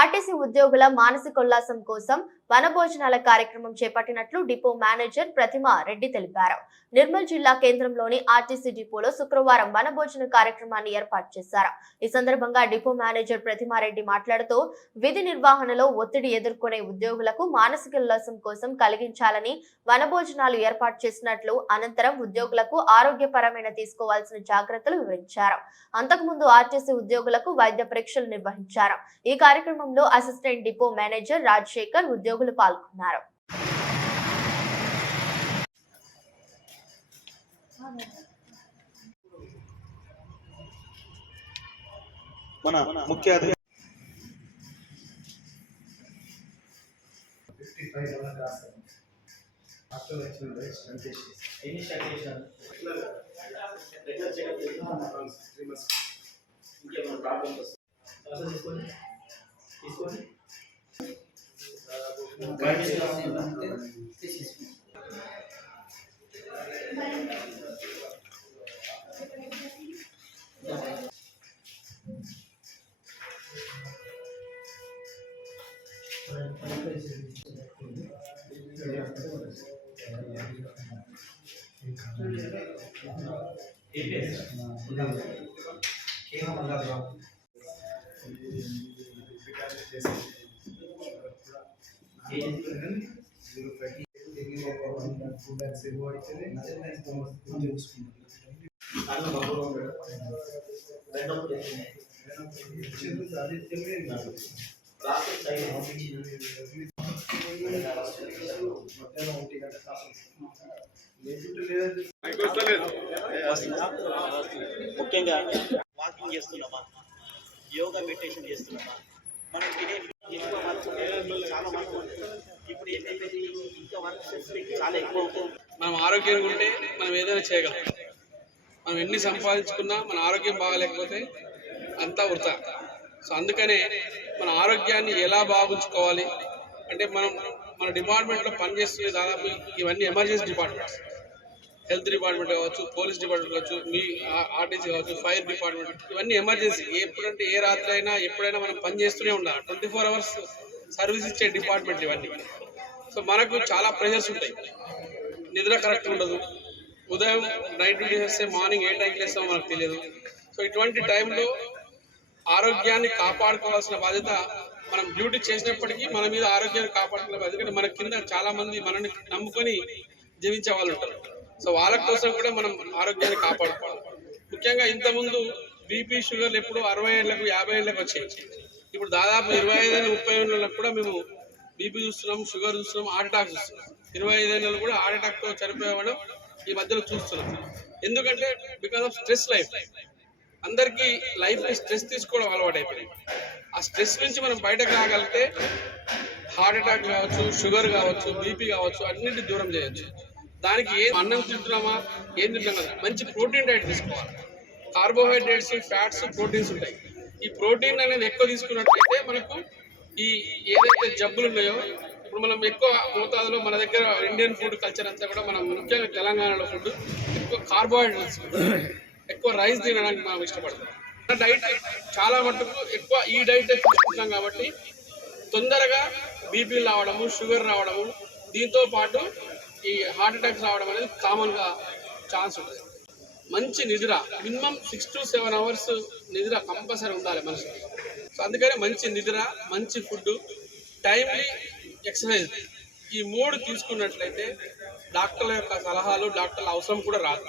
RTC ఉద్యోగుల మానసికోల్లాసం కోసం వనభోజనాల కార్యక్రమం చేపట్టినట్లు డిపో మేనేజర్ ప్రతిమా రెడ్డి తెలిపారు. నిర్మల్ జిల్లా కేంద్రంలోని ఆర్టీసీ డిపోలో శుక్రవారం వనభోజన కార్యక్రమాన్ని ఏర్పాటు చేశారు. ఈ సందర్భంగా డిపో మేనేజర్ ప్రతిమా రెడ్డి మాట్లాడుతూ విధి నిర్వహణలో ఒత్తిడి ఎదుర్కొనే ఉద్యోగులకు మానసికోల్లాసం కోసం కలిగించాలని వనభోజనాలు ఏర్పాటు చేసినట్లు, అనంతరం ఉద్యోగులకు ఆరోగ్యపరమైన తీసుకోవాల్సిన జాగ్రత్తలు వివరించారు. అంతకుముందు ఆర్టీసీ ఉద్యోగులకు వైద్య పరీక్షలు నిర్వహించారు. ఈ కార్యక్రమంలో అసిస్టెంట్ డిపో మేనేజర్ రాజశేఖర్, ఉద్యోగులు పాల్గొన్నారు. మన ముఖ్య అతిథి ముఖ్యంగా వాకింగ్ చేస్తున్నామా, యోగా మెడిటేషన్ చేస్తున్నామా, మనం ఎక్కువ వర్క్ చాలా వర్క్ ఇప్పుడు ఏంటంటే ఇంకా వర్క్ చాలా ఎక్కువ అవుతుంది. మనం ఆరోగ్యంగా ఉంటే మనం ఏదైనా చేయగలం. మనం ఎన్ని సంపాదించుకున్నా మన ఆరోగ్యం బాగాలేకపోతే అంతా వృథా. సో అందుకనే మన ఆరోగ్యాన్ని ఎలా బాగుంచుకోవాలి అంటే మన డిపార్ట్మెంట్లో పనిచేస్తున్న దాదాపు ఇవన్నీ ఎమర్జెన్సీ డిపార్ట్మెంట్స్, హెల్త్ డిపార్ట్మెంట్ కావచ్చు, పోలీస్ డిపార్ట్మెంట్ కావచ్చు, మీ ఆర్టీసీ కావచ్చు, ఫైర్ డిపార్ట్మెంట్, ఇవన్నీ ఎమర్జెన్సీ. ఎప్పుడంటే ఏ రాత్రి అయినా ఎప్పుడైనా మనం పనిచేస్తూనే ఉండాలి. 24 hours సర్వీస్ ఇచ్చే డిపార్ట్మెంట్ ఇవన్నీ. సో మనకు చాలా ప్రెషర్స్ ఉంటాయి. నిద్ర కరెక్ట్ ఉండదు. ఉదయం నైట్ డ్యూటీ చేస్తే మార్నింగ్ ఏ టైంకి లేస్తామో మనకు తెలియదు. సో ఇటువంటి టైంలో ఆరోగ్యాన్ని కాపాడుకోవాల్సిన బాధ్యత, మనం డ్యూటీ చేసినప్పటికీ మన మీద ఆరోగ్యాన్ని కాపాడుకునే బాధ్యత. ఎందుకంటే మన కింద చాలా మంది మనల్ని నమ్ముకొని జీవించే వాళ్ళు ఉంటారు. సో వాళ్ళ కోసం కూడా మనం ఆరోగ్యాన్ని కాపాడుకోవాలి. ముఖ్యంగా ఇంతకుముందు బీపీ, షుగర్లు ఎప్పుడు 60 ఏళ్ళకు 50 ఏళ్ళకు వచ్చాయి. ఇప్పుడు దాదాపు 25 ఏళ్ళు 30 ఏళ్ళకు కూడా మేము బీపీ చూస్తున్నాం, షుగర్ చూస్తున్నాం, హార్ట్ అటాక్ చూస్తున్నాం. 25 ఏళ్ళు కూడా హార్ట్ అటాక్తో చనిపోయేవాడు ఈ మధ్యలో చూస్తున్నాం. ఎందుకంటే బికాస్ ఆఫ్ స్ట్రెస్ లైఫ్. అందరికీ లైఫ్ని స్ట్రెస్ తీసుకోవడం అలవాటు అయిపోయింది. ఆ స్ట్రెస్ నుంచి మనం బయటకు రాగలిగితే హార్ట్ అటాక్ కావచ్చు, షుగర్ కావచ్చు, బీపీ కావచ్చు, అన్నింటి దూరం చేయొచ్చు. దానికి అన్నం తింటున్నామా, ఏం తింటున్నాం కదా, మంచి ప్రోటీన్ డైట్ తీసుకోవాలి. కార్బోహైడ్రేట్స్, ఫ్యాట్స్, ప్రోటీన్స్ ఉంటాయి. ఈ ప్రోటీన్ అనేది ఎక్కువ తీసుకున్నట్లయితే మనకు ఈ ఏదైతే జబ్బులు ఉన్నాయో, ఇప్పుడు మనం ఎక్కువ మోతాదులో మన దగ్గర ఇండియన్ ఫుడ్ కల్చర్ అంతా కూడా, మనం ముఖ్యంగా తెలంగాణలో ఫుడ్ ఎక్కువ కార్బోహైడ్రేట్స్, ఎక్కువ రైస్ తినడానికి మనం ఇష్టపడతాం. డైట్ చాలా మటుకు ఎక్కువ ఈ డైట్ తీసుకుంటాం కాబట్టి తొందరగా బీపీ రావడము, షుగర్ రావడము, దీంతో పాటు ఈ హార్ట్ అటాక్స్ రావడం అనేది కామన్గా ఛాన్స్ ఉంటుంది. మంచి నిద్ర, మినిమం 6 to 7 hours నిద్ర కంపల్సరీ ఉండాలి మనిషికి. సో అందుకని మంచి నిద్ర, మంచి ఫుడ్, టైమ్లీ ఎక్సర్సైజ్, ఈ 3 తీసుకున్నట్లయితే డాక్టర్ల యొక్క సలహాలు, డాక్టర్ల అవసరం కూడా రాదు.